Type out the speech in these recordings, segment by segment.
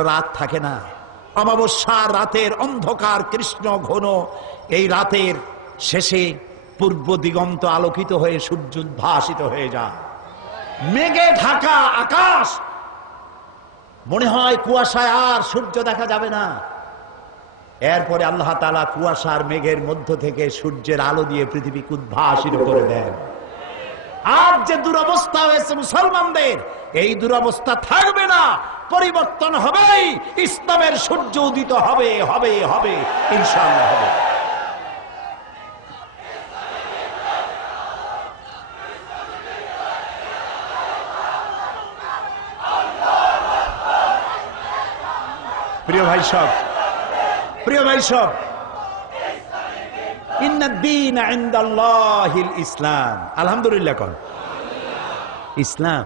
রাত থাকে না। অমাবস্যার রাতের অন্ধকার কৃষ্ণ ঘন এই রাতের শেষে পূর্ব দিগন্ত আলোকিত হয়ে সূর্য উদ্ভাসিত হয়ে যায়। মেঘে ঢাকা আকাশ, মনে হয় কুয়াশায় আর সূর্য দেখা যাবে না। এরপরে আল্লাহ তাআলা কুয়াশার মেঘের মধ্য থেকে সূর্যের আলো দিয়ে পৃথিবীকে উদ্ভাসিত করে দেন। আর যে দুরবস্থা হয়েছে মুসলমানদের, এই দুরবস্থা থাকবে না, পরিবর্তন হবেই। ইসলামের সূর্য উদিত হবে হবে হবে, ইনশাআল্লাহ হবে। প্রিয় ভাই সব, প্রিয় ভাই সব, ইন্নাদ-দীন ইনদাল্লাহিল ইসলাম। আলহামদুলিল্লাহ কোন ইসলাম।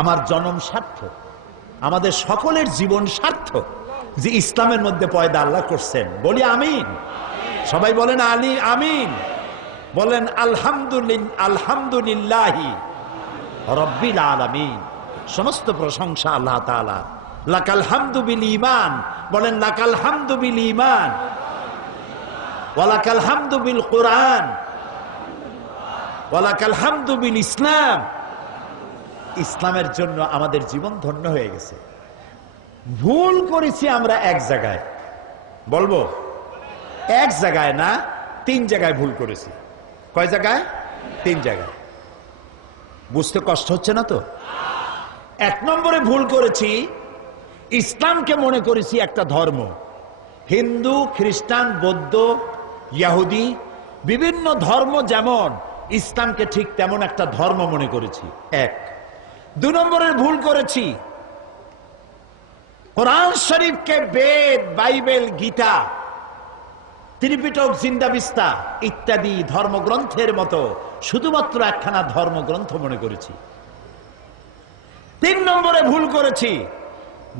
আমার জন্ম সার্থক, আমাদের সকলের জীবন সার্থক যে ইসলামের মধ্যে পয়দা আল্লাহ করছেন। বলি আমিন। সবাই বলেন আলী আমিন, বলেন আলহামদুলিল্লাহি রাব্বিল আলামিন। সমস্ত প্রশংসা আল্লাহ তাআলা। লাকাল হামদু বিল ঈমান, বলেন লাকাল হামদু বিল ঈমান ওয়া লাকাল হামদু বিল কুরআন ওয়া লাকাল হামদু বিল ইসলাম। ইসলামের জন্য আমাদের জীবন ধন্য হয়ে গেছে। ভুল করেছি আমরা এক জায়গায়, বলবো এক জায়গায় না, 3 জায়গায় ভুল করেছি। কয় জায়গায়? 3 জায়গায়। বুঝতে কষ্ট হচ্ছে না তো? 1 নম্বরে ভুল করেছি, ইসলামকে মনে করেছি একটা ধর্ম। হিন্দু, খ্রিস্টান, বৌদ্ধ, ইহুদি বিভিন্ন ধর্ম যেমন, ইসলামকে ঠিক তেমন একটা ধর্ম মনে করেছি। 1। 2 নম্বরের ভুল করেছি, কোরআন শরীফকে বেদ, বাইবেল, গীতা, ত্রিপিটক, জিন্দাবিস্তা ইত্যাদি ধর্মগ্রন্থের মতো শুধুমাত্র একখানা ধর্মগ্রন্থ মনে করেছি। 3 নম্বরে ভুল করেছি,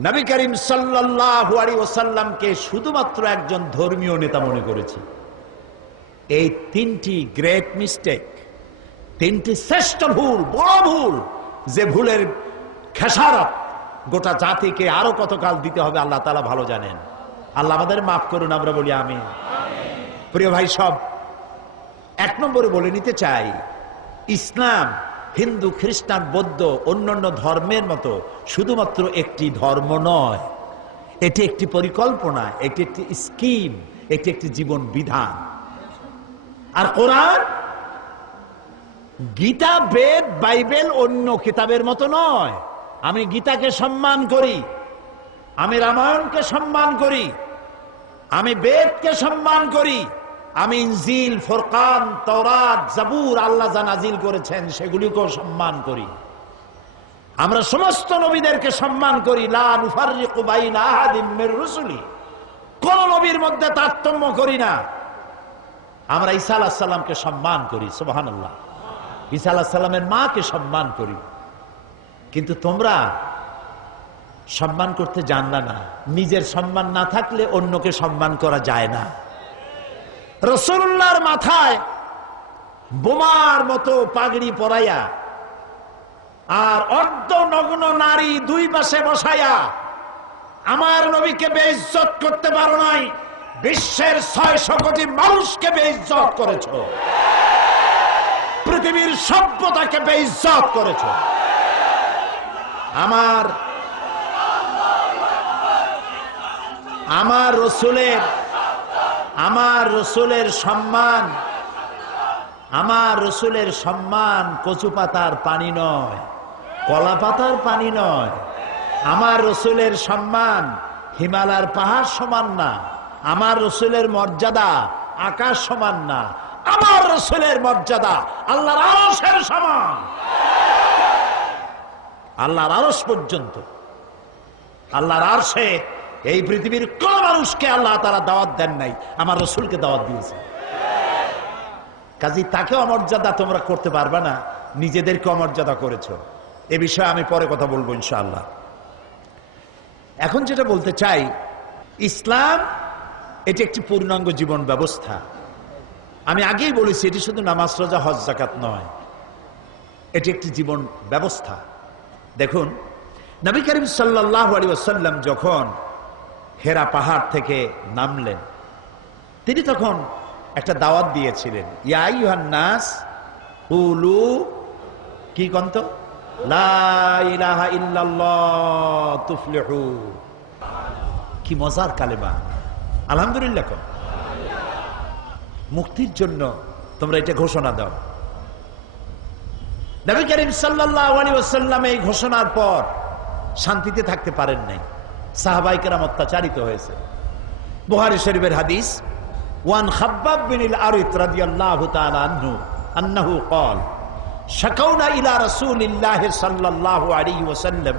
নবী করিম সাল্লাল্লাহু আলাইহি ওয়াসাল্লামকে শুধুমাত্র একজন ধর্মীয় নেতা মনে করেছি। এই 3টি গ্রেট মিস্টেক, 3টি শ্রেষ্ঠ ভুল, বড় ভুল, যে ভুলের খেসারত গোটা জাতিকে আরো কতকাল দিতে হবে আল্লাহ তাআলা ভালো জানেন। আল্লাহ আমাদের মাফ করুন, আমরা বলি আমিন। প্রিয় ভাই সব, 1 নম্বরে বলে নিতে চাই, ইসলাম হিন্দু, খ্রিস্টান, বৌদ্ধ অন্যান্য ধর্মের মতো শুধুমাত্র একটি ধর্ম নয়। এটি একটি পরিকল্পনা, এটি একটি স্কিম, এটি একটি জীবন বিধান। আর কোরআন, গীতা, বেদ, বাইবেল অন্য কিতাবের মতো নয়। আমি গীতাকে সম্মান করি, আমি রামায়ণকে সম্মান করি, আমি বেদকে সম্মান করি, আমি ইনজিল, ফুরকান, তাওরাত, জাবুর আল্লাহ যা নাজিল করেছেন সেগুলিকেও সম্মান করি। আমরা সমস্ত নবীদেরকে সম্মান করি। লা নুফাররিকু বাইনা আহাদিম মির রুসুলি, কোন নবীর মধ্যে তারতম্য করি না। আমরা ঈসা আলাইহিস সালামকে সম্মান করি, সুবহানাল্লাহ। ঈসা আলাইহিস সালামের মাকে সম্মান করি। কিন্তু তোমরা সম্মান করতে জানলা না। নিজের সম্মান না থাকলে অন্যকে সম্মান করা যায় না। রাসূলুল্লাহর মাথায় বোমার মতো পাগড়ি পরাইয়া আর অর্ধনগ্ন নারী 2 পাশে বসাইয়া আমার নবীকে বেইজ্জত করতে পারো নাই, বিশ্বের 600 কোটি মানুষকে বেইজ্জত করেছো, পৃথিবীর সভ্যতাকে বেইজ্জত করেছো। আমার রসুলের সম্মান কচু পাতার পানি নয়, কলা পাতার পানি নয়। আমার রসুলের সম্মান হিমালয়ের পাহাড় সমান না। আমার রসুলের মর্যাদা আকাশ সমান না। আমার রসুলের মর্যাদা আল্লাহর আরশের সমান। আল্লাহর আরশ পর্যন্ত, আল্লাহর আরশে এই পৃথিবীর কোন মানুষকে আল্লাহ তাআলা দাওয়াত দেন নাই, আমার রসুলকে দাওয়াত দিয়েছে। কাজী তাকে অমর্যাদা তোমরা করতে পারবে না, নিজেদেরকে অমর্যাদা করেছো। এ বিষয়ে আমি পরে কথা বলবো ইনশাআল্লাহ। এখন যেটা বলতে চাই, ইসলাম এটি একটি পূর্ণাঙ্গ জীবন ব্যবস্থা। আমি আগেই বলেছি, এটি শুধু নামাজ, রোজা, হজ, যাকাত নয়, এটি একটি জীবন ব্যবস্থা। দেখুন, নবী করিম সাল্লাল্লাহু আলাইহি ওয়াসাল্লাম যখন হেরা পাহাড় থেকে নামলেন, তিনি তখন একটা দাওয়াত দিয়েছিলেন, ইয়া আইয়ুহান নাস কুলু, কি কন্ত, লা ইলাহা ইল্লাল্লাহ তুফলিহু। কি মজার কালেমা, আলহামদুলিল্লাহ। মুক্তির জন্য তোমরা এটা ঘোষণা দাও। নবী করিম সাল্লাল্লাহু আলাইহি ওয়াসাল্লাম এই ঘোষণার পর শান্তিতে থাকতে পারেন নাই, সাহাবায়ে কেরাম অত্যাচারিত হয়েছে। বুখারী শরীফের হাদিস, ওয়ান খাব্বাব বিন আরিত রাদিয়াল্লাহু তাআলা আনহু আন্নাহু قال শাকাউনা ইলা রাসূলিল্লাহি সাল্লাল্লাহু আলাইহি ওয়াসাল্লাম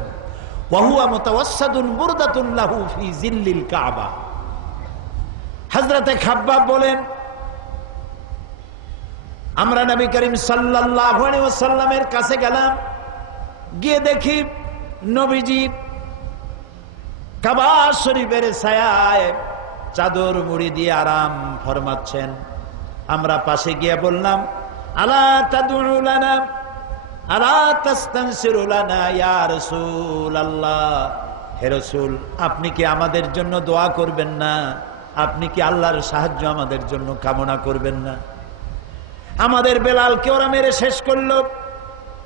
ওয়া হুয়া মুতাওয়াসসাদুন বুরদাতুন লাহু ফি জিল্লিল কাবা। হযরতে খাব্বাব বলেন, আমরা নবী করিম সাল্লাল্লাহু আলাইহি ওয়াসাল্লামের কাছে গেলাম, গিয়ে দেখি নবীজি কাবা শরীফের ছায়ায় চাদর মুড়ি দিয়ে আরাম ফরমাচ্ছেন। আমরা পাশে গিয়ে বললাম, আলা তাদউ লানা আলা তাস্তানসিরু লানা ইয়া রাসূলুল্লাহ, হে রাসূল, আপনি কি আমাদের জন্য দোয়া করবেন না? আপনি কি আল্লাহর সাহায্য আমাদের জন্য কামনা করবেন না? আমাদের বেলালকে ওরা মেরে শেষ করলো,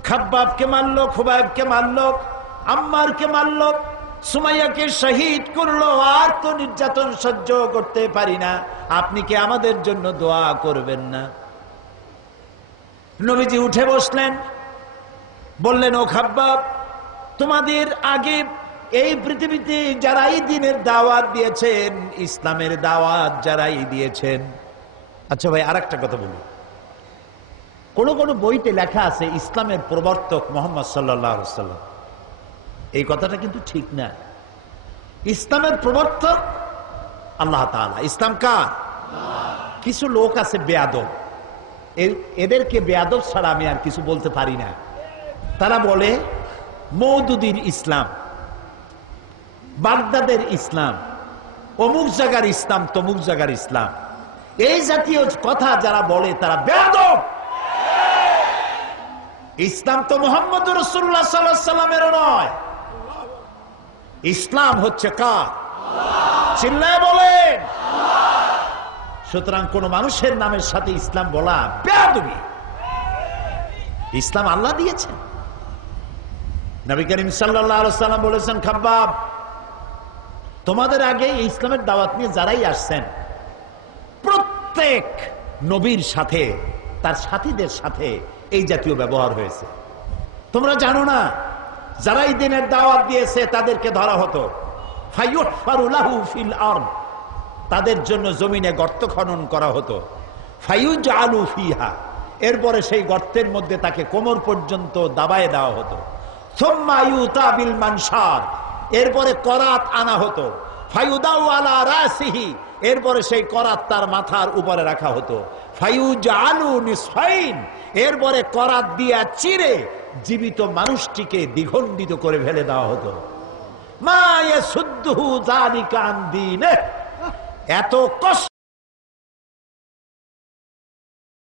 খাব্বাবকে মারলো, খুবাইবকে মারলো, আম্মারকে মারলো, সুমাইয়াকে শহীদ করলো। আর তো নির্যাতন সহ্য করতে পারি না, আপনি কি আমাদের জন্য দোয়া করবেন না? নবীজি উঠে বসলেন, বললেন, ও খাব্বাব, তোমাদের আগে এই পৃথিবীতে যারাই দ্বীনের দাওয়াত দিয়েছেন, ইসলামের দাওয়াত যারাই দিয়েছেন। আচ্ছা ভাই, আরেকটা কথা বলি, কোন কোন বইতে লেখা আছে ইসলামের প্রবর্তক মুহাম্মদ সাল্লাল্লাহু আলাইহি ওয়াসাল্লাম। এই কথাটা কিন্তু ঠিক না। ইসলামের প্রবর্তক আল্লাহ তাআলা। ইসলাম কার? কিছু লোক আছে বেয়াদব, এদেরকে বেয়াদব ছাড়া আমি আর কিছু বলতে পারি না। তারা বলে মওদুদির ইসলাম, বাগদাদের ইসলাম, অমুক জায়গার ইসলাম, তমুক জায়গার ইসলাম। এই জাতীয় কথা যারা বলে তারা বেয়াদব। ইসলাম তো মুহাম্মদ রাসূলুল্লাহ সাল্লাল্লাহু আলাইহি ওয়াসাল্লামের নয়। ইসলাম হচ্ছে কার? চিল্লায় বলেন। সুতরাং কোন মানুষের নামের সাথে ইসলাম বলা বেয়াদবি। ইসলাম আল্লাহ দিয়েছেন। নবী করিম সাল্লাল্লাহু আলাইহি ওয়াসাল্লাম বলেছেন, খাব্বাব, তোমাদের আগে এই ইসলামের দাওয়াত নিয়ে যারাই আসছেন, প্রত্যেক নবীর সাথে তার সাথীদের সাথে এই জাতীয় ব্যবহার হয়েছে। তোমরা জানো না, যারা এই দিনের দাওয়াত দিয়েছে তাদেরকে ধরা হতো, ফায়ুহফারু লাহু ফিল আরদ, তাদের জন্য জমিনে গর্ত খনন করা হতো, ফায়ুজআলু ফিহা, এরপরে সেই গর্তের মধ্যে তাকে কোমর পর্যন্ত দাবায় দেওয়া হতো, সুম্মা ইউতা বিল মানশার, এরপরে করাত আনা হতো, ফায়ুদাউ আলা রাসিহি, এরপরে সেই করাত তার মাথার উপরে রাখা হতো, ফায়ুজআলু নিসফাইন, এরপরে করাত দিয়া চিরে জীবিত মানুষটিকে দ্বিখণ্ডিত করে ফেলে দেওয়া হতো। মা ইয়াসুদ্দুহু যালিকা আন দীনিহি, এত কষ্ট